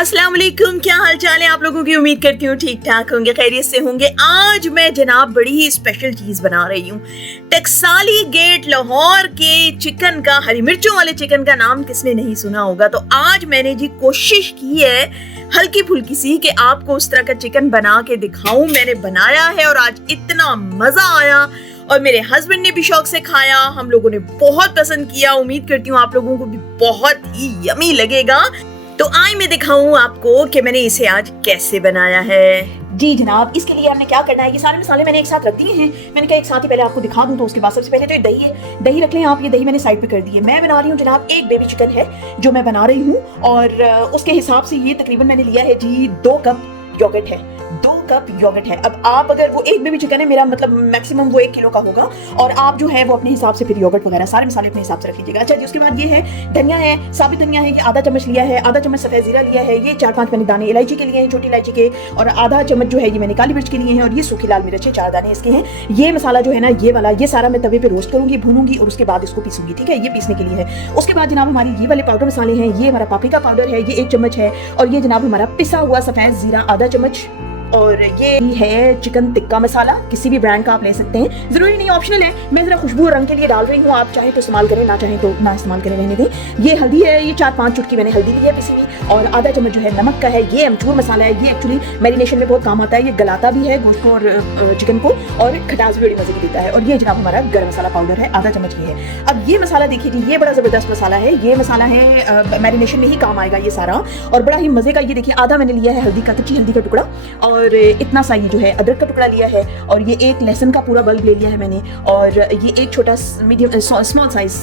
अस्सलाम वालेकुम, क्या हाल चाल है आप लोगों की। उम्मीद करती हूँ ठीक ठाक होंगे, खैरियत से होंगे। आज मैं जनाब बड़ी ही स्पेशल चीज़ बना रही हूँ। टकसाली गेट लाहौर के चिकन का, हरी मिर्चों वाले चिकन का नाम किसने नहीं सुना होगा। तो आज मैंने जी कोशिश की है हल्की फुल्की सी कि आपको उस तरह का चिकन बना के दिखाऊं। मैंने बनाया है और आज इतना मजा आया और मेरे हस्बैंड ने भी शौक से खाया, हम लोगों ने बहुत पसंद किया। उम्मीद करती हूँ आप लोगों को भी बहुत ही यमी लगेगा। तो आइए मैं दिखाऊं आपको कि मैंने इसे आज कैसे बनाया है। जी जनाब, इसके लिए हमने क्या करना है, ये सारे मसाले मैंने एक साथ रख दिए हैं। मैंने कहा एक साथ ही पहले आपको दिखा दूं, तो उसके बाद सबसे पहले तो ये दही है, दही रख लें आप। ये दही मैंने साइड पे कर दी है। मैं बना रही हूँ जनाब, एक बेबी चिकन है जो मैं बना रही हूँ और उसके हिसाब से ये तकरीबन मैंने लिया है जी 2 कप योगर्ट है, 2 कप योगर्ट है। अब आप अगर वो एक बेबी चिकन है, मेरा मतलब मैक्सिमम वो 1 किलो का होगा, और आप जो है वो अपने हिसाब से फिर योगर्ट वगैरह सारे मसाले अपने हिसाब से रख लीजिएगा। अच्छा जी, उसके बाद ये है धनिया है, साबित धनिया है, ये आधा चम्मच लिया है, आधा चम्मच सफेद जीरा लिया है, ये 4-5 मैंने दाने इलायची के लिए हैं, छोटी इलायची के, और आधा चम्मच जो है ये मैंने काली मिर्च के लिए हैं, और ये सूखी लाल मिर्च है 4 दाने इसके हैं। ये मसाला जो है ना, ये वाला, ये सारा मैं तवे पे रोस्ट करूंगी, भूनूंगी और उसके बाद इसको पीसूंगी। ठीक है, ये पीसने के लिए है। उसके बाद जनाब हमारी ये वाले पाउडर मसाले हैं, ये हमारा पापरिका पाउडर है, ये 1 चम्मच है, और ये जनाब हमारा पिसा हुआ सफेद जीरा आधा चम्मच, और ये है चिकन टिक्का मसाला, किसी भी ब्रांड का आप ले सकते हैं, जरूरी नहीं, ऑप्शनल है। मैं जरा खुशबू और रंग के लिए डाल रही हूँ, आप चाहें तो इस्तेमाल करें, ना चाहें तो ना इस्तेमाल करें, रहने दें। ये हल्दी है, ये 4-5 चुटकी मैंने हल्दी ली है पिसी हुई, और आधा चम्मच जो है नमक का है। ये अमचूर मसाला है, ये एक्चुअली मैरिनेशन में बहुत काम आता है, ये गलाता भी है गोश्त को और चिकन को, और खटास भी बड़ी मजे की देता है। और ये जनाब हमारा गरम मसाला पाउडर है, आधा चम्मच ये है। अब ये मसाला देखिए जी, ये बड़ा जबरदस्त मसाला है, ये मसाला है मैरिनेशन में ही काम आएगा ये सारा, और बड़ा ही मजे का। ये देखिए आधा मैंने लिया है हल्दी का, कच्ची हल्दी का टुकड़ा, और इतना सा ये जो है अदरक का टुकड़ा लिया है, और ये 1 लहसुन का पूरा बल्ब ले लिया है मैंने, और ये 1 छोटा मीडियम स्मॉल साइज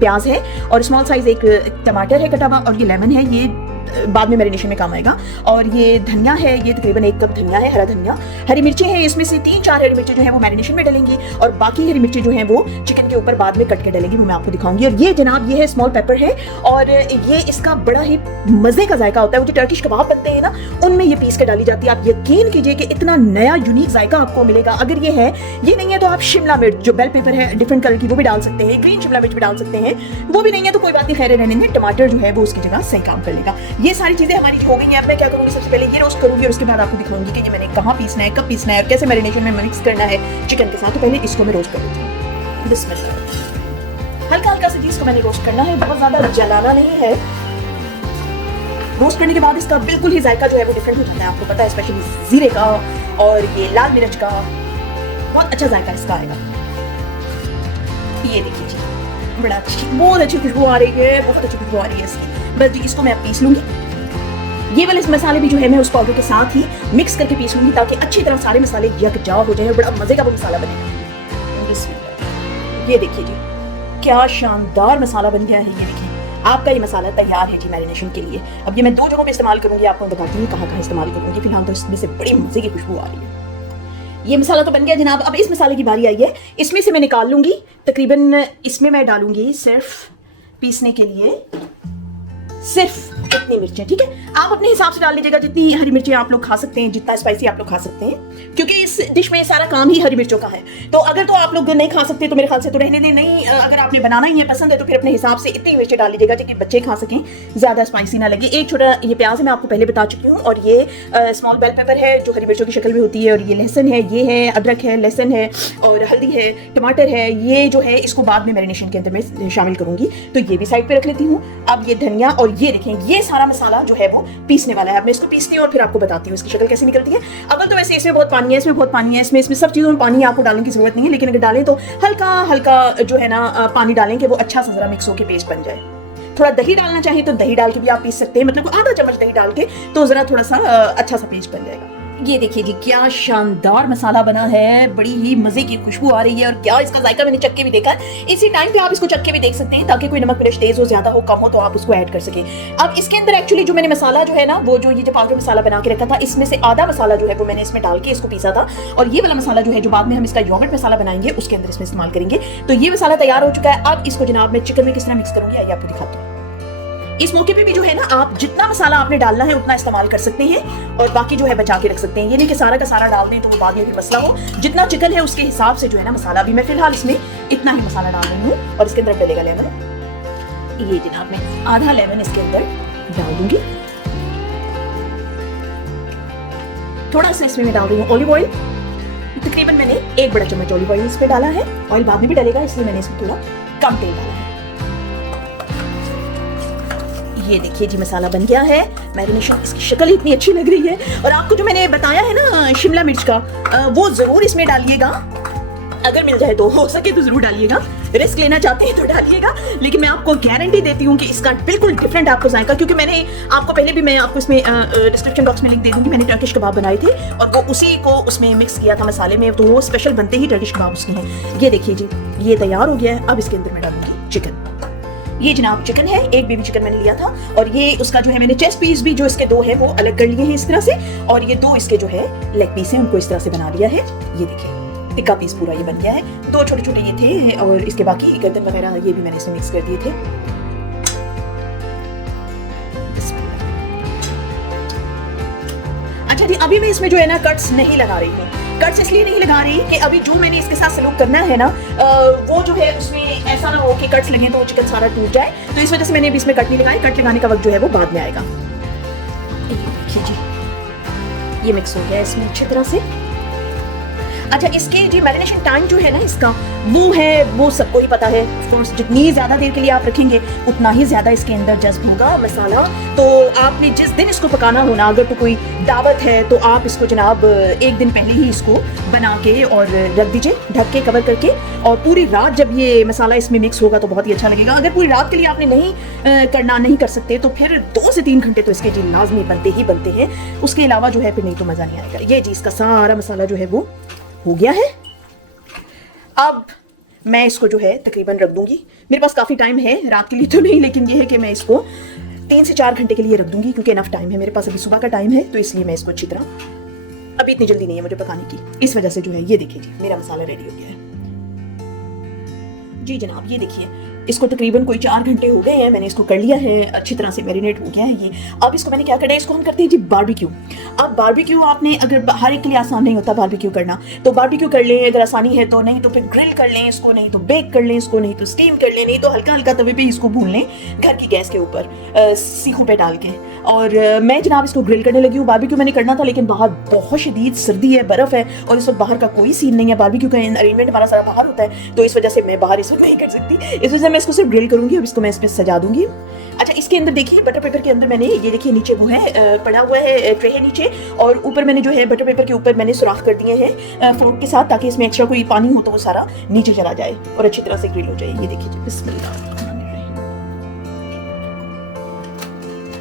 प्याज है, और स्मॉल साइज 1 टमाटर है कटा हुआ, और ये लेमन है, ये बाद में मैरिनेशन में काम आएगा। और ये धनिया है, ये तकरीबन 1 कप धनिया है, हरा धनिया। हरी मिर्चें हैं, इसमें से 3-4 हरी मिर्चें जो है वो मैरिनेशन में डलेंगी, और बाकी हरी मिर्चें जो हैं वो चिकन के ऊपर बाद में कट के डलेंगी, वो मैं आपको दिखाऊंगी। और ये जनाब, ये है स्मॉल पेपर है, और ये इसका बड़ा ही मजे का जायका होता है। वो जो टर्किश कबाब बनते हैं ना, उनमें ये पीस के डाली जाती है। आप यकीन कीजिए कि इतना नया यूनिक जायका आपको मिलेगा। अगर ये है, ये नहीं है तो आप शिमला मिर्च जो बेल पेपर है डिफरेंट कलर की, वो भी डाल सकते हैं, ग्रीन शिमला मिर्च भी डाल सकते हैं। वो भी नहीं है तो कोई बात नहीं, खैर रहने दें, टमाटर जो है वो उसकी जगह सही काम कर लेगा। ये सारी चीजें हमारी हो गई हैं। अब मैं क्या करूंगी, सबसे पहले ये रोस्ट करूंगी, और उसके बाद आपको दिखाऊंगी कि ये मैंने कहाँ पीसना है, कब पीसना है, और कैसे मैरिनेशन में मिक्स करना है चिकन के साथ। तो पहले इसको मैं रोस्ट कर लेती हूँ। बिस्मिल्लाह। हल्का हल्का सा चीज को मैंने रोस्ट करना है, बहुत ज्यादा जलाना नहीं है। रोस्ट करने के बाद इसका बिल्कुल ही जायका जो है वो डिफरेंट हो जाता है, आपको पता है, स्पेशली जीरे का और ये लाल मिर्च का, बहुत अच्छा जायका इसका आएगा। ये देखिए जी, बड़ा अच्छी, बहुत अच्छी खुशबू आ रही है, बहुत अच्छी खुशबू आ रही है इसकी। बस जी, इसको मैं अब पीस लूंगी। ये वाले मसाले भी जो है मैं उस पाउडर के साथ ही मिक्स करके पीस लूंगी, ताकि अच्छी तरह सारे मसाले यकजा हो जाए और बड़ा मजे का वो मसाला बनेगा। ये देखिए जी, क्या शानदार मसाला बन गया है। ये देखिए, आपका ये मसाला तैयार है जी मैरिनेशन के लिए। अब ये मैं 2 जगहों पे इस्तेमाल करूंगी, आपको बताती हूँ कहाँ इस्तेमाल करूंगी। फिलहाल तो इसमें से बड़ी मजे की खुशबू आ रही है। ये मसाला तो बन गया जनाब। अब इस मसाले की बारी आई है, इसमें से मैं निकाल लूंगी। तकरीबन इसमें मैं डालूंगी सिर्फ पीसने के लिए सिर्फ इतनी मिर्चें। ठीक है, आप अपने हिसाब से डाल लीजिएगा, जितनी हरी मिर्चें आप लोग खा सकते हैं, जितना स्पाइसी आप लोग खा सकते हैं, क्योंकि इस डिश में सारा काम ही हरी मिर्चों का है। तो अगर तो आप लोग नहीं खा सकते तो मेरे ख्याल से तो रहने दें। नहीं, अगर आपने बनाना ही है, पसंद है, तो फिर अपने हिसाब से इतनी मिर्चें डाल लीजिएगा कि बच्चे खा सकें, ज्यादा स्पाइसी ना लगे। 1 छोटा ये प्याज है, मैं आपको पहले बता चुकी हूँ, और ये स्मॉल बेल पेपर है जो हरी मिर्चों की शक्ल में होती है, और ये लहसुन है, ये है अदरक है, लहसुन है, और हल्दी है, टमाटर है। ये जो है इसको बाद में मैरिनेशन के अंदर मैं शामिल करूंगी, तो ये भी साइड पे रख लेती हूँ। अब ये धनिया, और ये देखें, ये सारा मसाला जो है वो पीसने वाला है। अब मैं इसको पीसती हूँ और फिर आपको बताती हूँ इसकी शक्ल कैसे निकलती है। अगर तो वैसे इसमें बहुत पानी है, इसमें बहुत पानी है, इसमें सब चीज़ों में पानी आपको डालने की जरूरत नहीं है, लेकिन अगर डालें तो हल्का हल्का जो है ना पानी डालें कि वो अच्छा सा जरा मिक्स होकर पेस्ट बन जाए। थोड़ा दही डालना चाहिए तो दही डाल के भी आप पीस सकते हैं, मतलब आधा चम्मच दही डाल के, तो जरा थोड़ा सा अच्छा सा पेस्ट बन जाएगा। ये देखिए जी, क्या शानदार मसाला बना है, बड़ी ही मजे की खुशबू आ रही है, और क्या इसका जायका मैंने चक्के भी देखा। इसी टाइम पे आप इसको चक्के भी देख सकते हैं, ताकि कोई नमक मिर्च तेज हो, ज्यादा हो, कम हो, तो आप उसको ऐड कर सके। अब इसके अंदर एक्चुअली जो मैंने मसाला जो है ना, वो जो ये जो पाउडर मसाला बना के रखा था, इसमें से आधा मसाला जो है वो मैंने इसमें डाल के इसको पीसा था, और ये वाला मसाला जो है जो बाद में हम इसका योगर्ट मसाला बनाएंगे उसके अंदर इसमें इस्तेमाल करेंगे। तो ये मसाला तैयार हो चुका है। अब इसको जनाब मैं चिकन में किस तरह मिक्स करूंगी, आइए आपको दिखाती हूँ। इस मौके पे भी जो है ना, आप जितना मसाला आपने डालना है उतना इस्तेमाल कर सकते हैं, और बाकी जो है बचा के रख सकते हैं। ये नहीं कि सारा का सारा डाल दें तो वो बाद में भी मसला हो। जितना चिकन है उसके हिसाब से जो है ना मसाला, भी मैं फिलहाल इसमें इतना ही मसाला डाल रही हूँ, और इसके अंदर डलेगा लेमन। ये जनाब मैं आधा लेमन इसके अंदर डाल दूंगी। थोड़ा सा इसमें मैं डाल रही हूँ ऑलिव ऑयल। तकरीबन मैंने 1 बड़ा चम्मच ऑलिव ऑयल इस पे डाला है। ऑयल बाद में भी डलेगा, इसलिए मैंने इसमें थोड़ा कम तेल डाला है। ये देखिए जी, मसाला बन गया है। मैरिनेशन, इसकी शक्ल इतनी अच्छी लग रही है। और आपको जो मैंने बताया है ना शिमला मिर्च का, वो जरूर इसमें डालिएगा। अगर मिल जाए तो, हो सके तो जरूर डालिएगा। रिस्क लेना चाहते हैं तो डालिएगा, लेकिन मैं आपको गारंटी देती हूँ कि इसका बिल्कुल डिफरेंट आपको जाएगा। क्योंकि मैंने आपको पहले भी, मैं आपको इसमें डिस्क्रिप्शन बॉक्स में लिंक दे दूंगी, मैंने टर्किश कबाब बनाए थे और वो उसी को उसमें मिक्स किया था मसाले में, तो वो स्पेशल बनते ही टर्किश कबाब उसके हैं। ये देखिए जी, ये तैयार हो गया है। अब इसके अंदर मैं डालूंगी चिकन। ये जनाब चिकन है, एक बेबी चिकन मैंने लिया था। और ये उसका जो है, मैंने चेस्ट पीस भी जो इसके 2 है वो अलग कर लिए हैं इस तरह से। और ये 2 इसके जो है लेग पीस है, उनको इस तरह से बना लिया है। ये देखिए टिक्का पीस पूरा ये बन गया है। 2 छोटे छोटे ये थे और इसके बाकी गर्दन वगैरह ये भी मैंने इसमें मिक्स कर दिए थे। अच्छा जी, अभी मैं इसमें जो है ना कट्स नहीं लगा रही हूँ। कट्स इसलिए नहीं लगा रही कि अभी जो मैंने इसके साथ सलूक करना है ना, वो जो है उसमें ऐसा ना हो कि कट्स लगे तो चिकन सारा टूट जाए। तो इस वजह से मैंने अभी इसमें कट नहीं लगाए। कट लगाने का वक्त जो है वो बाद में आएगा। देखिए जी, ये मिक्स हो गया इसमें अच्छी तरह से। अच्छा, इसके जी मैरिनेशन टाइम जो है ना इसका, वो सबको ही पता है। ऑफकोर्स जितनी ज़्यादा देर के लिए आप रखेंगे उतना ही ज़्यादा इसके अंदर जज्ब होगा मसाला। तो आपने जिस दिन इसको पकाना हो ना, अगर तो कोई दावत है तो आप इसको जनाब 1 दिन पहले ही इसको बना के और रख दीजिए, ढक के कवर करके। और पूरी रात जब ये मसाला इसमें मिक्स होगा तो बहुत ही अच्छा लगेगा। अगर पूरी रात के लिए आपने नहीं कर सकते तो फिर 2 से 3 घंटे तो इसके जी लाजमी बनते ही बनते हैं। उसके अलावा जो है फिर नहीं तो मज़ा नहीं आएगा। ये जी इसका सारा मसाला जो है वो हो गया है। अब मैं इसको जो है तकरीबन रख दूंगी। मेरे पास काफ़ी टाइम है, रात के लिए तो नहीं, लेकिन ये है कि मैं इसको 3 से 4 घंटे के लिए रख दूंगी, क्योंकि इनफ टाइम है मेरे पास। अभी सुबह का टाइम है, तो इसलिए मैं इसको अच्छी तरह, अभी इतनी जल्दी नहीं है मुझे पकाने की, इस वजह से जो है। ये देखिए जी, मेरा मसाला रेडी हो गया है जी जनाब। ये देखिए, इसको तकरीबन कोई 4 घंटे हो गए हैं, मैंने इसको कर लिया है, अच्छी तरह से मैरिनेट हो गया है ये। अब इसको मैंने क्या करना है, इसको हम करते हैं जी बारबेक्यू। अब बारबेक्यू आपने, अगर हर एक के लिए आसान नहीं होता बारबेक्यू करना, तो बारबेक्यू कर लें अगर आसानी है तो, नहीं तो फिर ग्रिल कर लें इसको, नहीं तो बेक कर लें इसको, नहीं तो स्टीम कर लें, नहीं तो हल्का हल्का तवे पे इसको भून लें घर की गैस के ऊपर सीखों पे डाल के। और मैं जनाब इसको ग्रिल करने लगी हूँ। बारबेक्यू मैंने करना था, लेकिन बाहर बहुत शदीद सर्दी है, बर्फ़ है, और इस वक्त बाहर का कोई सीन नहीं है। बारबेक्यू का अरेंजमेंट हमारा सारा बाहर होता है, तो इस वजह से मैं बाहर इस वक्त नहीं कर सकती। इस वजह से मैं इसको सिर्फ ग्रिल करूँगी। अब इसको मैं इसमें सजा दूंगी। अच्छा, इसके अंदर देखिए बटर पेपर के अंदर मैंने, ये देखिए नीचे वो है पड़ा हुआ है, ट्रे है नीचे, और ऊपर मैंने जो है बटर पेपर के ऊपर मैंने सुराख कर दिए हैं फोर्क के साथ, ताकि इसमें एक्स्ट्रा कोई पानी हो तो वो सारा नीचे चला जाए और अच्छी तरह से ग्रिल हो जाए। ये देखिए जी, बिस्मिल्लाह।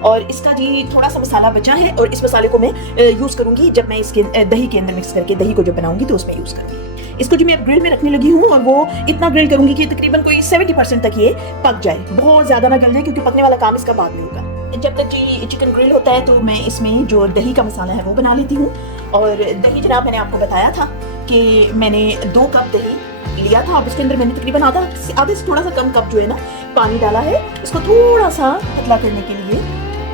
और इसका जी थोड़ा सा मसाला बचा है, और इस मसाले को मैं यूज़ करूँगी जब मैं इसके दही के अंदर मिक्स करके, दही को जब बनाऊंगी तो उसमें यूज़ करूँगी। इसको जो मैं अब ग्रिल में रखने लगी हूँ, और वो इतना ग्रिल करूँगी कि तकरीबन कोई 70% तक ये पक जाए, बहुत ज़्यादा ना गल जाए, क्योंकि पकने वाला काम इसका बाद में होगा। जब तक जी चिकन ग्रिल होता है तो मैं इसमें जो दही का मसाला है वो बना लेती हूँ। और दही जनाब मैंने आपको बताया था कि मैंने 2 कप दही लिया था। अब उसके अंदर मैंने तकरीबन आधे से थोड़ा सा कम कप जो है ना पानी डाला है, इसको थोड़ा सा पतला करने के लिए,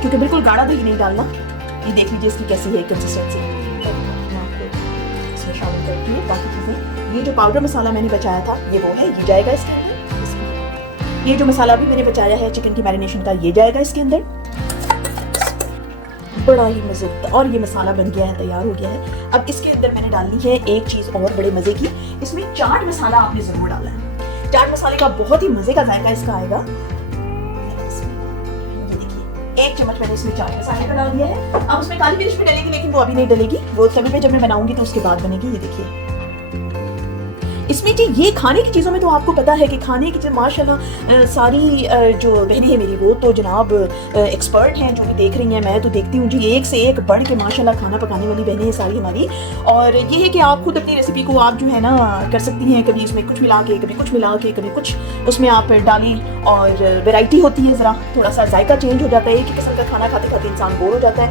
क्योंकि बिल्कुल गाढ़ा दही नहीं डालना। ये देख लीजिए इसकी कैसी है कंसिस्टेंसी। इसमें शामिल करती हूँ बाकी चीज़ें। ये जो पाउडर मसाला मैंने बचाया था ये वो है, ये जाएगा इसके अंदर। ये जो मसाला भी मैंने बचाया है चिकन की मैरिनेशन का, ये जाएगा इसके अंदर। बड़ा ही मज़ेदार, और ये मसाला बन गया है, तैयार हो गया है। अब इसके अंदर मैंने डालनी है एक चीज़ और बड़े मज़े की, इसमें चाट मसाला आपने ज़रूर डालना है। चाट मसाले का बहुत ही मज़े का जायका इसका आएगा। 1 चम्मच मैंने इसमें चाट मसाले का डाल दिया है। अब उसमें काली मिर्च भी डलेगी, लेकिन वो अभी नहीं डलेगी, वो तभी पे जब मैं बनाऊंगी तो उसके बाद बनेगी। ये देखिए इसमें जी, ये खाने की चीज़ों में तो आपको पता है कि खाने की चीज़ माशाल्लाह सारी जो बहनें हैं मेरी, वो तो जनाब एक्सपर्ट हैं, जो भी देख रही हैं। मैं तो देखती हूँ जी, एक से एक बढ़ के माशाल्लाह खाना पकाने वाली बहनें हैं सारी हमारी। और ये है कि आप खुद अपनी रेसिपी को आप जो है ना कर सकती हैं, कभी उसमें कुछ मिला के, कभी कुछ मिला के, कभी कुछ उसमें आप डालें, और वेराइटी होती है, ज़रा थोड़ा सा जायका चेंज हो जाता है। एक ही किस्म का खाना खाते खाते इंसान बोर हो जाता है।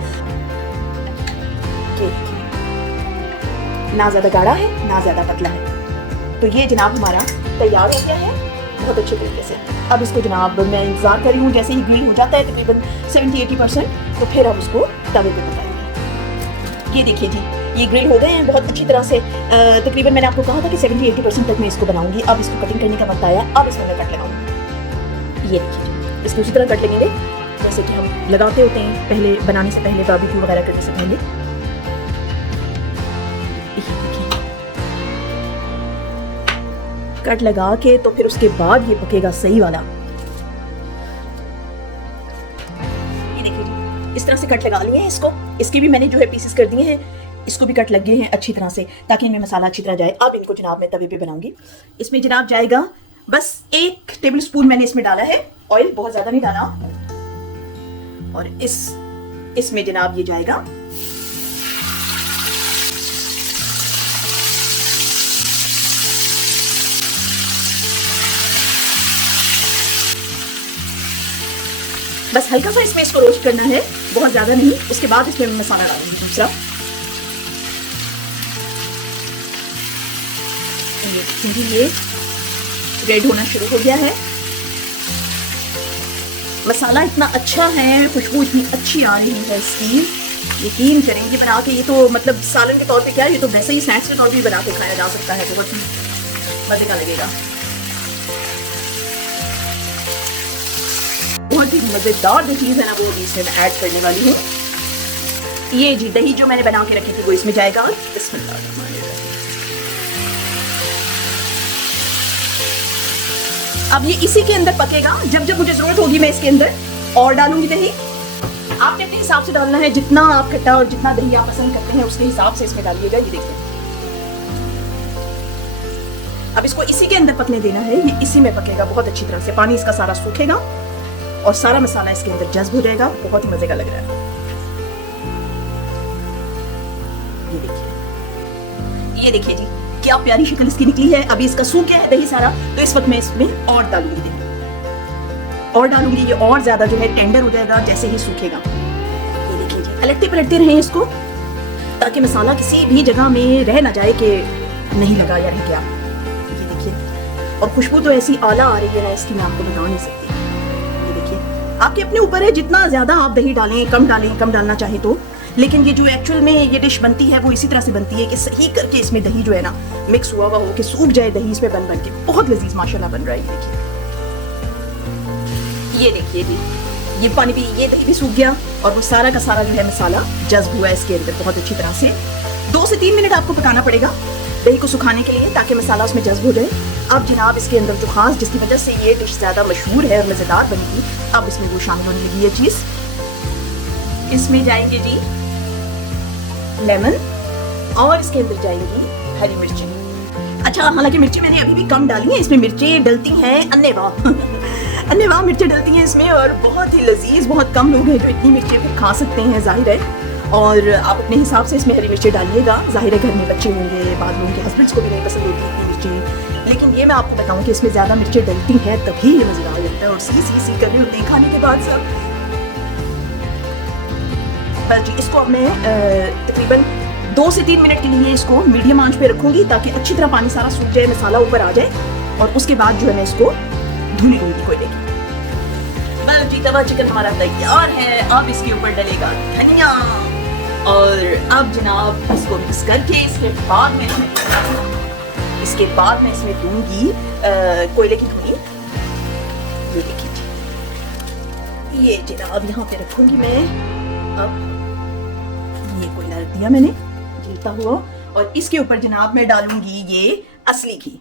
ना ज़्यादा गाढ़ा है ना ज़्यादा पतला है। तो ये जनाब हमारा तैयार हो गया है बहुत अच्छे तरीके से। अब इसको जनाब मैं इंतज़ार कर रही हूँ, जैसे ही ग्रिल हो जाता है तकरीबन 70-80%, तो फिर हम उसको तवे पे पकाएंगे। ये देखिए जी, ये ग्रिल हो गए हैं बहुत अच्छी तरह से। तकरीबन मैंने आपको कहा था कि 70-80% तक मैं इसको बनाऊंगी। अब इसको कटिंग करने का वक्त आया, अब इसमें मैं कट लगाऊंगी। ये देखिए जी, इसको उसी तरह कट लगेंगे जैसे कि हम लगाते होते हैं पहले, बनाने से पहले, बारबेक्यू वगैरह करने से पहले। कट लगा के तो फिर उसके बाद ये पकेगा सही वाला। ये देखिए जी, इस तरह से कट लगा लिए हैं इसको। इसकी भी मैंने जो है पीसेस कर दिए हैं, इसको भी कट लग गए हैं अच्छी तरह से, ताकि इनमें मसाला अच्छी तरह जाए। अब इनको जनाब मैं तवे पे बनाऊंगी। इसमें जनाब जाएगा बस 1 टेबल स्पून मैंने इसमें डाला है ऑयल, बहुत ज्यादा नहीं डाला। और इसमें जनाब ये जाएगा बस हल्का सा इसमें इसको रोस्ट करना है, बहुत ज्यादा नहीं। उसके बाद इसमें मैं मसाला डालूंगी दूसरा। ये रेड होना शुरू हो गया है। मसाला इतना अच्छा है, खुशबू इतनी अच्छी आ रही है इसकी, यकीन करेंगे बना के। ये तो मतलब सालन के तौर पे क्या है, ये तो वैसे ही स्नैक्स के तौर पे भी बना के खाया जा सकता है, बहुत ही मजे का लगेगा। बहुत ही मजेदार जो चीज है ना, वो इसमें मैं ऐड करने वाली हूँ। ये जी दही जो मैंने बना के रखी थी वो इसमें जाएगा। अब ये इसी के अंदर पकेगा। जब जब मुझे जरूरत होगी मैं इसके अंदर और डालूंगी दही। आपने अपने हिसाब से डालना है, जितना आप खट्टा और जितना दही आप पसंद करते हैं उसके हिसाब से इसमें डालिएगा। ये देखिए, अब इसको इसी के अंदर पकने देना है। ये इसी में पकेगा बहुत अच्छी तरह से, पानी इसका सारा सूखेगा और सारा मसाला इसके अंदर जज्ब हो जाएगा। बहुत ही मजे का लग रहा है। ये देखिए जी, क्या प्यारी शक्ल इसकी निकली है। अभी इसका सूख गया है दही सारा, तो इस वक्त मैं इसमें और डालूंगी दही और डालूंगी। ये और ज्यादा जो है टेंडर हो जाएगा जैसे ही सूखेगा। ये देखिए जी, पलटते पलटते रहें इसको, ताकि मसाला किसी भी जगह में रह ना जाए कि नहीं लगा या रह गया। ये देखिए, और खुशबू तो ऐसी आला आ रही है ना इसकी, मैं आपको बता नहीं सकती। ये देखिए, आपके अपने ऊपर है, जितना ज्यादा आप दही डालें, कम डालना चाहे तो। लेकिन ये जो एक्चुअल में ये डिश बनती है वो इसी तरह से बनती है कि सही करके इसमें दही जो है ना मिक्स हुआ हो कि सूख जाए दही इसमें बन के। बहुत लजीज माशाल्लाह बन रहा है। ये देखिए जी, ये पानी भी, ये दही भी सूख गया और वो सारा का सारा जो है मसाला जज्ब हुआ है इसके अंदर बहुत अच्छी तरह से। 2 से 3 मिनट आपको पकाना पड़ेगा दही को सुखाने के लिए, ताकि मसाला उसमें जज्ब हो जाए। अब जनाब इसके अंदर जो खास जिसकी वजह से ये डिश ज्यादा मशहूर है और मजेदार बनेगी, अब इसमें वो शामिल होने लगी है चीज। इसमें जाएंगे जी लेमन और इसके अंदर जाएंगी हरी मिर्ची। अच्छा, हालांकि मिर्ची मैंने अभी भी कम डाली है, इसमें मिर्ची डलती हैं अन्नेवाह अन्नेवाह मिर्ची डलती हैं इसमें, और बहुत ही लजीज। बहुत कम लोग हैं जो इतनी मिर्ची फिर खा सकते हैं, जाहिर है। और आप अपने हिसाब से इसमें हरी मिर्ची डालिएगा। जाहिर है घर में बच्चे होंगे, बाद में उनके हस्बैंड्स को भी नहीं पसंद होती इतनी मिर्ची, लेकिन ये मैं आपको बताऊं कि इसमें ज्यादा मिर्ची डलती है तभी ये मजेदार लगता है। और सी कर रही हूँ खाने के बाद सब। जी, इसको अब मैं तकरीबन 2 से 3 मिनट के लिए इसको मीडियम आंच पे रखूंगी, ताकि अच्छी तरह पानी सारा सूख जाए, मसाला ऊपर आ जाए। और उसके बाद जो है मैं इसको धुनी लूंगी कोयले की। बस जी, तवा चिकन हमारा तैयार है। अब इसके ऊपर डलेगा धनिया, और अब जनाब इसको मिक्स करके इसके बाद मैं इसमें दूंगी कोयले की धुनी। ये देखिए, ये जनाब यहाँ पे रखूंगी मैं। अब ये कोयला रख दिया मैंने जलता हुआ, और इसके ऊपर जनाब मैं डालूंगी ये असली घी।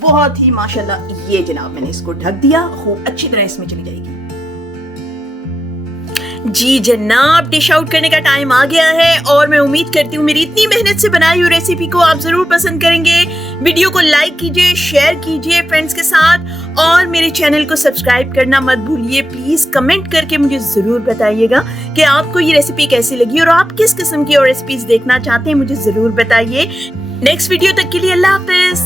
बहुत ही माशाल्लाह। ये जनाब मैंने इसको ढक दिया, खूब अच्छी तरह इसमें चली जाएगी। जी जनाब, डिश आउट करने का टाइम आ गया है, और मैं उम्मीद करती हूँ मेरी इतनी मेहनत से बनाई हुई रेसिपी को आप जरूर पसंद करेंगे। वीडियो को लाइक कीजिए, शेयर कीजिए फ्रेंड्स के साथ, और मेरे चैनल को सब्सक्राइब करना मत भूलिए। प्लीज कमेंट करके मुझे जरूर बताइएगा कि आपको ये रेसिपी कैसी लगी, और आप किस किस्म की और रेसिपीज देखना चाहते हैं, मुझे जरूर बताइए। नेक्स्ट वीडियो तक के लिए अल्लाह हाफिज।